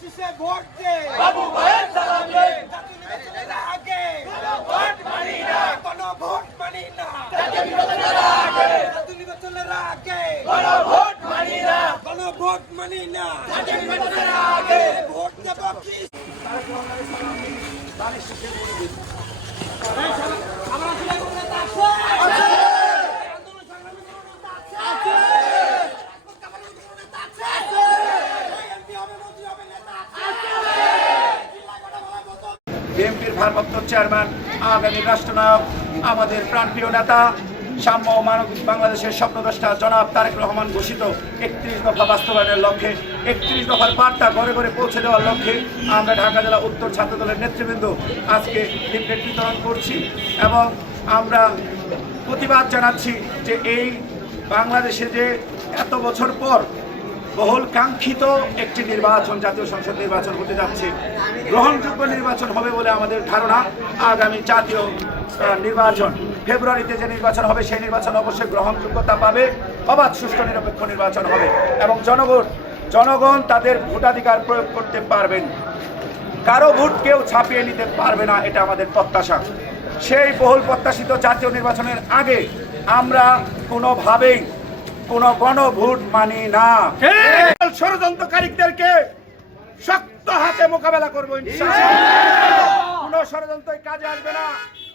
শেষে ভোট দে বাবু ভাইয়ের সালাম দে জাতীয় নির্বাচনের আগে ভোট মানি না কোনো ভোট মানি না জাতীয় নির্বাচনের আগে জাতীয় নির্বাচনের আগে কোনো ভোট মানি না কোনো ভোট মানি না জাতীয় নির্বাচনের আগে ভোট দেব কি আমরা আসলে কোনো নেতা আছে? আন্দোলন সংগ্রামী কোনো নেতা আছে? রাজপথ কাঁপানোর কোনো নেতা আছে? এমপি হবে, মন্ত্রী হবে, নেতা আছে? চিল্লায় কথা বলার মতো বিএনপির ভারপ্রাপ্ত চেয়ারম্যান আগামী রাষ্ট্রনায়ক আমাদের প্রাণপ্রিয় নেতা সাম্য ও মানবিক বাংলাদেশের স্বপ্নদ্রষ্টা জনাব তারেক রহমান ঘোষিত ৩১ দফা বাস্তবায়নের লক্ষ্যে ৩১ দফার বার্তা ঘরে ঘরে পৌঁছে দেওয়ার লক্ষ্যে আমরা ঢাকা জেলা উত্তর ছাত্রদলের নেতৃবৃন্দ আজকে লিফলেট বিতরণ করছি এবং আমরা প্রতিবাদ জানাচ্ছি যে এই বাংলাদেশে যে এত বছর পর বহুল কাঙ্ক্ষিত একটি নির্বাচন জাতীয় সংসদ নির্বাচন হতে যাচ্ছে গ্রহণযোগ্য নির্বাচন হবে বলে আমাদের ধারণা আগামী জাতীয় নির্বাচন ফেব্রুয়ারিতে যে নির্বাচন হবে সেই নির্বাচন অবশ্যই গ্রহণযোগ্যতা পাবে অবাধ সুষ্ঠু নিরপেক্ষ নির্বাচন হবে এবং জনগণ তাদের ভোটাধিকার প্রয়োগ করতে পারবেন কারো ভোট কেউ ছাপিয়ে নিতে পারবে না এটা আমাদের প্রত্যাশা সেই বহুল প্রত্যাশিত জাতীয় নির্বাচনের আগে আমরা কোনোভাবেই কোন গণভোট মানি না ষড়যন্ত্রকারীদেরকে শক্ত হাতে মোকাবেলা করবো কোন ষড়যন্ত্রই কাজে আসবে না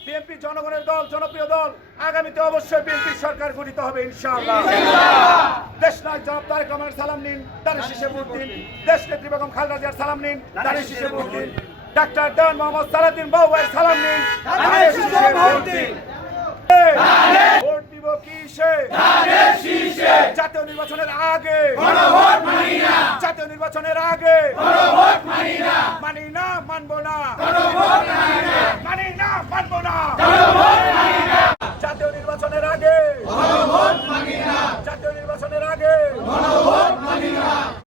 বিএনপি জনগণের দল জনপ্রিয় দল আগামীতে অবশ্যই বিএনপি সরকার গঠিত হবে ইনশাআল্লাহ দেশ নায়ক জনাব তারেক রহমানের সালাম নিন দাঁড়িয়ে শীষে ভোট দিন দেশ নেত্রী বেগম খালেদা জিয়ার সালাম নিন দাঁড়িয়ে শীষে ভোট দিন ডাক্তার দেওয়ান মোহাম্মদ সালাউদ্দিন বাবু ভাইয়ের সালাম নিন দাঁড়িয়ে শীষে ভোট দিন ভোট দিব কিসে জাতীয় নির্বাচনের আগে জাতীয় নির্বাচনের আগে মানি না মানবো না মানি না মানবো না